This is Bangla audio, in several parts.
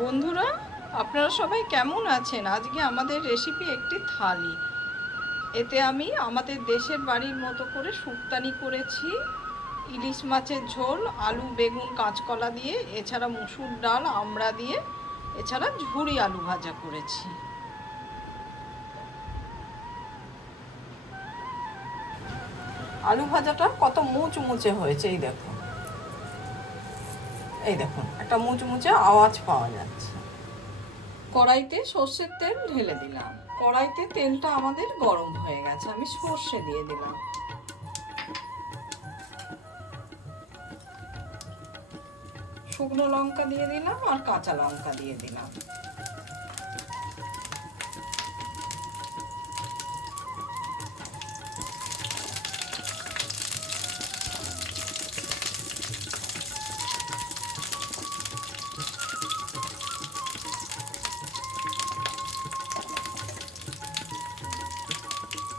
বন্ধুরা, আপনারা সবাই কেমন আছেন? আজকে আমাদের রেসিপি একটি থালি। এতে আমি আমাদের দেশের বাড়ির মতো করে শুক্তানি করেছি, ইলিশ মাছের ঝোল, আলু বেগুন কাঁচকলা দিয়ে, এছাড়া মুসুর ডাল আমড়া দিয়ে, এছাড়া ঝুরি আলু ভাজা করেছি। আলু ভাজাটা কত মুচমুচে হয়েছে, এই দেখুন একটা মুচমুচে আওয়াজ পাওয়া যাচ্ছে। কড়াইতে সর্ষের তেল ঢেলে দিলাম। কড়াইতে তেলটা আমাদের গরম হয়ে গেছে, আমি সর্ষে দিয়ে দিলাম। শুকনো লঙ্কা দিয়ে দিলাম আর কাঁচা লঙ্কা দিয়ে দিলাম।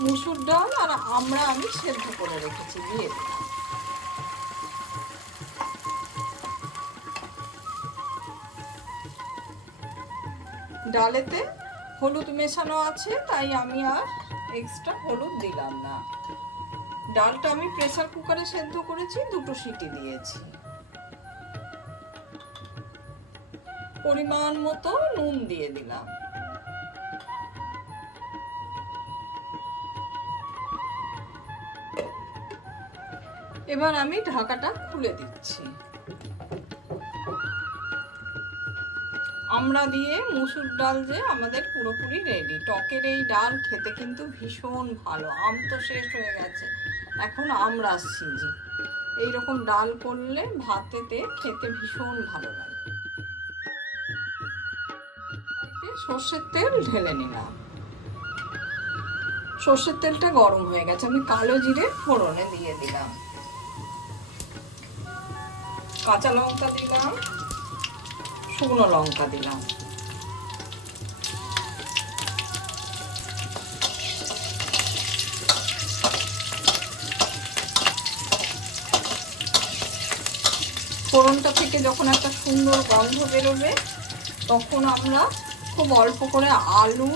মুসুর ডাল আর আমড়া আমি সেদ্ধ করে রেখেছি, দিয়ে দিলাম। ডালেতে হলুদ মেশানো আছে, তাই আমি আর এক্সট্রা হলুদ দিলাম না। ডালটা আমি প্রেসার কুকারে সেদ্ধ করেছি, 2টো সিটি দিয়েছি। পরিমাণ মতো নুন দিয়ে দিলাম। এবার আমি ঢাকাটা খুলে দিচ্ছি। আমড়া দিয়ে মুসুর ডাল যে আমাদের পুরোপুরি রেডি। টকের এই ডাল খেতে কিন্তু ভীষণ ভালো। আম তো শেষ হয়ে গেছে, এখন আমড়ার সিজন। এইরকম ডাল করলে ভাতেতে খেতে ভীষণ ভালো লাগে। সর্ষের তেল ঢেলে নিলাম। সর্ষের তেলটা গরম হয়ে গেছে, আমি কালো জিরে ফোড়নে দিয়ে দিলাম। কাঁচা লঙ্কা দিলাম, শুকনো লঙ্কা দিলাম। ফোড়নটা থেকে যখন একটা সুন্দর গন্ধ বেরোবে, তখন আমরা খুব অল্প করে আলু,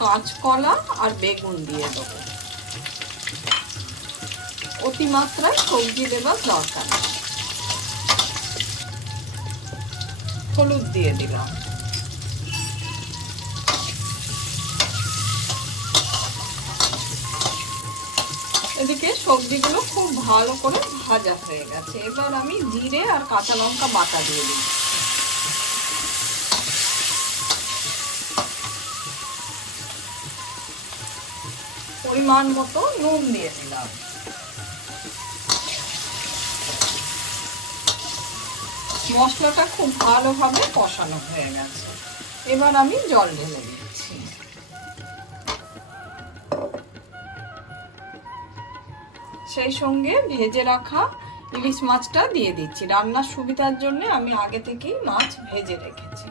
কাঁচকলা আর বেগুন দিয়ে দেবো। অতিমাত্রায় সবজি দেবার দরকার নেই। হলুদ দিয়ে দিলাম। এদিকে সবজিগুলো খুব ভালো করে ভাজা হয়ে গেছে। এবার আমি জিরে আর কাঁচা লঙ্কা বাটা দিয়ে দিই। পরিমাণ মতো নুন দিয়ে দিলাম। মশলাটা খুব ভালোভাবে কষানো হয়ে গেছে। এবার আমি জল ঢেলে দিচ্ছি। সেই সঙ্গে ভেজে রাখা ইলিশ মাছটা দিয়ে দিচ্ছি। রান্নার সুবিধার জন্য আমি আগে থেকেই মাছ ভেজে রেখেছি।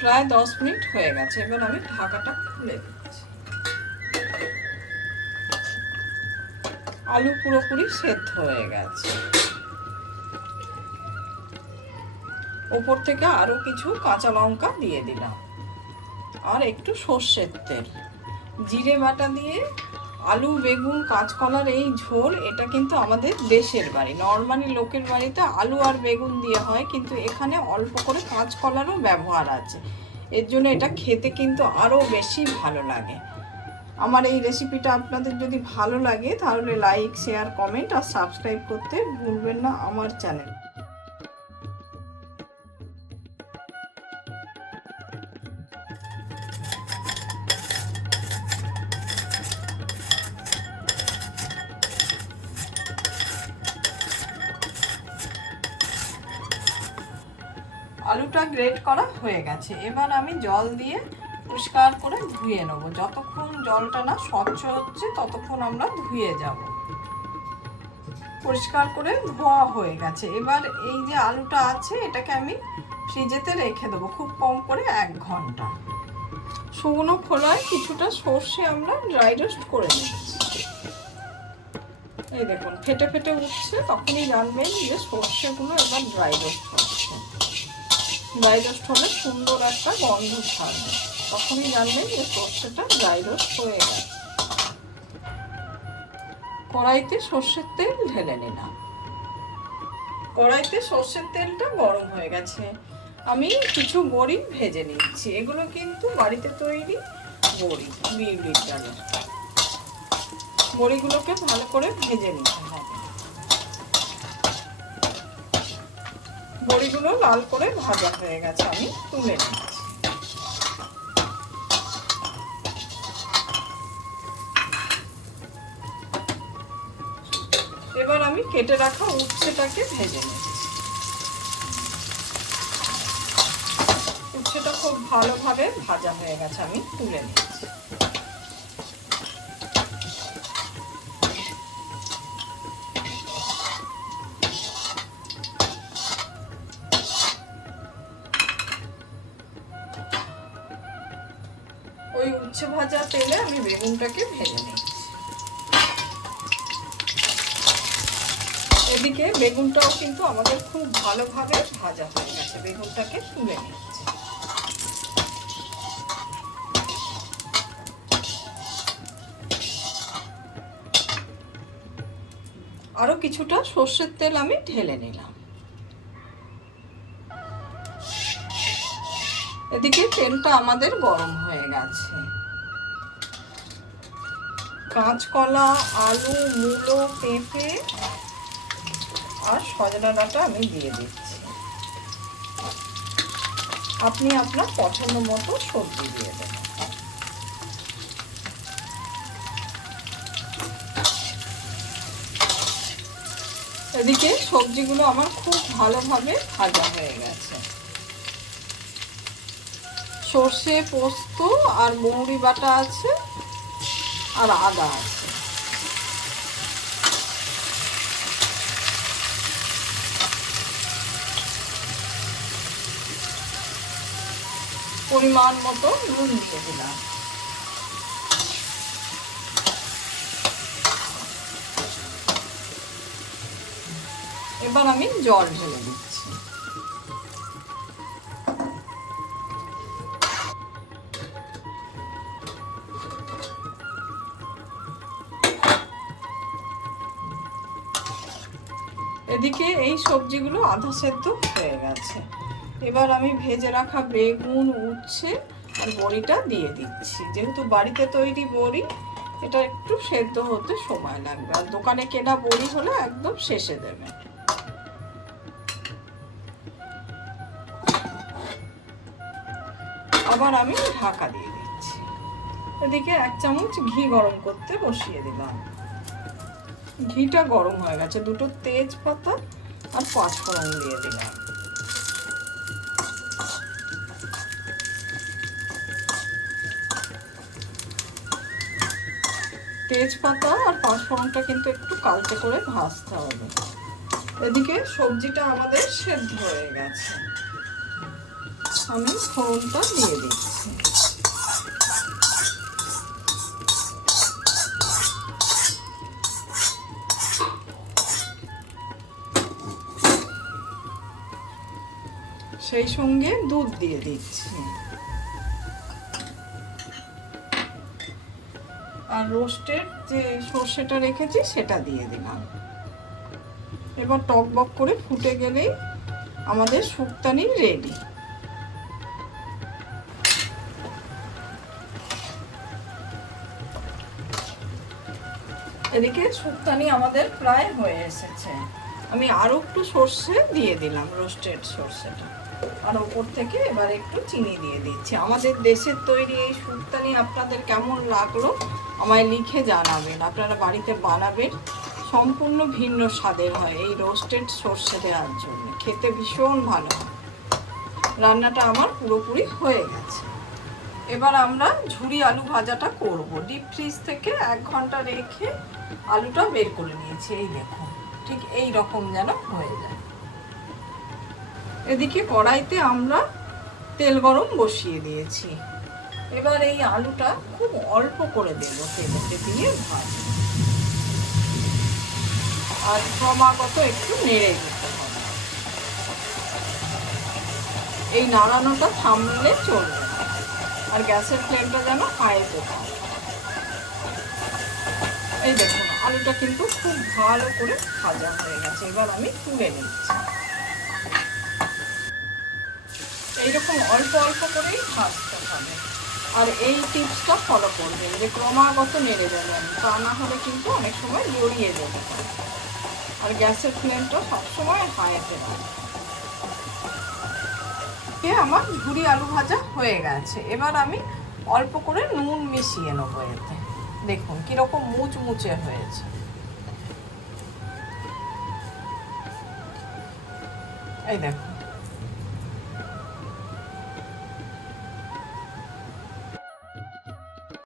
প্রায় 10 মিনিট হয়ে গেছে। এবার আমি ঢাকাটা খুলে দিচ্ছি। আলু পুরোপুরি সেদ্ধ হয়ে গেছে। ওপর থেকে আরো কিছু কাঁচা লঙ্কা দিয়ে দিলাম আর একটু সর্ষের তেল। জিরে বাটা দিয়ে আলু বেগুন কাঁচকলার এই ঝোল, এটা কিন্তু আমাদের দেশের বাড়ি। নর্মালি লোকের বাড়িতে আলু আর বেগুন দিয়ে হয়, কিন্তু এখানে অল্প করে কাঁচকলারও ব্যবহার আছে। এর জন্য এটা খেতে কিন্তু আরও বেশি ভালো লাগে। আমার এই রেসিপিটা আপনাদের যদি ভালো লাগে, তাহলে লাইক শেয়ার কমেন্ট আর সাবস্ক্রাইব করতে ভুলবেন না আমার চ্যানেল। আলুটা গ্রেট করা হয়ে গেছে। এবার আমি জল দিয়ে পরিষ্কার করে ধুয়ে নেব। যতক্ষণ জলটা না স্বচ্ছ হচ্ছে, ততক্ষণ আমরা ধুয়ে যাব। পরিষ্কার করে ধোয়া হয়ে গেছে। এবার এই যে আলুটা আছে, এটাকে আমি ফ্রিজেতে রেখে দেবো খুব কম করে 1 ঘন্টা। শুকনো খোলায় কিছুটা সর্ষে আমরা ড্রাই রোস্ট করে নিচ্ছি। এই দেখুন ফেটে ফেটে উঠছে, তখনই জানবেন যে সর্ষেগুলো এবার ড্রাই রোস্ট হচ্ছে। ড্রাই রোস্ট হলে সুন্দর একটা গন্ধ ছাড়বে, তখনই জানবেন যে সর্ষেটা ড্রাই রোস্ট হয়ে গেছে। কড়াইতে সর্ষের তেল ঢেলে নিলাম। কড়াইতে সর্ষের তেলটা গরম হয়ে গেছে, আমি কিছু বড়ি ভেজে নিচ্ছি। এগুলো কিন্তু বাড়িতে তৈরি বড়ি, বিউলির ডালের। বড়িগুলোকে ভালো করে ভেজে নিতে হবে। বড়িগুলো লাল করে ভাজা হয়ে গেছে, আমি তুলে নিচ্ছি। এবার আমি কেটে রাখা উচ্ছেটাকে ভেজে নিচ্ছি। উচ্ছেটা খুব ভালোভাবে ভাজা হয়ে গেছে, আমি তুলে নিচ্ছি। ওই উচ্ছে ভাজা তেলে আমি বেগুনটাকে ভেজে নিচ্ছি। এদিকে বেগুনটাও কিন্তু আমাদের খুব ভালোভাবে ভাজা হয়ে গেছে, বেগুনটাকে তুলে নিচ্ছি। আরো কিছুটা সর্ষের তেল আমি ঢেলে নিলাম। এদিকে তেলটা আমাদের গরম হয়ে গেছে। কাঁচকলা, আলু, মূলো, পেঁপে আর সজনা ডাঁটা আমি দিয়ে দিচ্ছি। আপনি আপনার পছন্দ মতো সবজি দিয়ে দেবেন। এদিকে সবজিগুলো আমার খুব ভালোভাবে ভাজা হয়ে গেছে। সর্ষে, পোস্ত আর মৌরি বাটা আছে আর আদা আছে। পরিমাণ মতো নুন দিয়ে দিলাম। এবার আমি জল ঢেলে দিচ্ছি। এদিকে এই সবজিগুলো আধা সেদ্ধ হয়ে গেছে। এবার আমি ভেজে রাখা বেগুন, উচ্ছে আর বড়িটা দিয়ে দিচ্ছি। যেহেতু বাড়িতে তৈরি বড়ি, এটা একটু সেদ্ধ হতে সময় লাগবে, আর দোকানে কেনা বড়ি হলে একদম শেষে দেবে। আবার আমি ঢাকা দিয়ে দিচ্ছি। এদিকে 1 চামচ ঘি গরম করতে বসিয়ে দিলাম। ঘিটা গরম হয়ে গেছে, 2টো তেজপাতা আর 5 ফোড়ন দিয়ে দিলাম। তেজপাতা আর 5 ফোড়নটা কিন্তু একটু কালচে করে ভাজতে হবে। এদিকে সবজিটা আমাদের সেদ্ধ হয়ে গেছে, আমি ফোড়নটা দিয়ে দিচ্ছি। সেই সঙ্গে দুধ দিয়ে দিচ্ছি, আর রোস্টের যে সর্ষেটা রেখেছি সেটা দিয়ে দিলাম। এবার টকবক করে ফুটে গেলেই আমাদের শুক্তানি রেডি। এদিকে শুক্তানি আমাদের প্রায় হয়ে এসেছে। আমি আরো একটু সর্ষে দিয়ে দিলাম, রোস্টেড সর্ষেটা, আর ওপর থেকে এবার একটু চিনি দিয়ে দিচ্ছি। আমাদের দেশের তৈরি এই শুক্তানি আপনাদের কেমন লাগলো আমায় লিখে জানাবেন। আপনারা বাড়িতে বানাবেন, সম্পূর্ণ ভিন্ন স্বাদের হয় এই রোস্টেড সর্ষে দেওয়ার জন্য, খেতে ভীষণ ভালো হয়। রান্নাটা আমার পুরোপুরি হয়ে গেছে। এবার আমরা ঝুরি আলু ভাজাটা করব। ডিপ ফ্রিজ থেকে 1 ঘন্টা রেখে আলুটা বের করে নিয়েছি। এই দেখুন, ঠিক এই রকম যেন হয়ে যায়। এদিকে কড়াইতে আমরা তেল গরম বসিয়ে দিয়েছি। এবার এই আলুটা খুব অল্প করে দেব, তেলেতে দিয়ে ভাজবো। আর ক্রমাগত একটু নেড়ে দিতে হবে। এই নাড়ানোটা থামলে চলবে না, আর গ্যাসের ফ্লেমটা যেন হাইতে থাকে। এই দেখুন আলুটা কিন্তু খুব ভালো করে ভাজা হয়ে গেছে, এবার আমি তুলে নিচ্ছি। এইরকম অল্প অল্প করেই ভাজতে হবে, আর এই টিপসটা ফলো করবেন যে ক্রমাগত নেড়ে দেবেন, তা না হলে কিন্তু অনেক সময় জড়িয়ে যেতে পারে। আর গ্যাসের ফ্লেমটা সবসময় হাইতে রাখবেন। আমার ঝুরি আলু ভাজা হয়ে গেছে, এবার আমি অল্প করে নুন মিশিয়ে নেবো এতে। দেখুন কিরকম মুচমুচে হয়েছে। এই দেখুন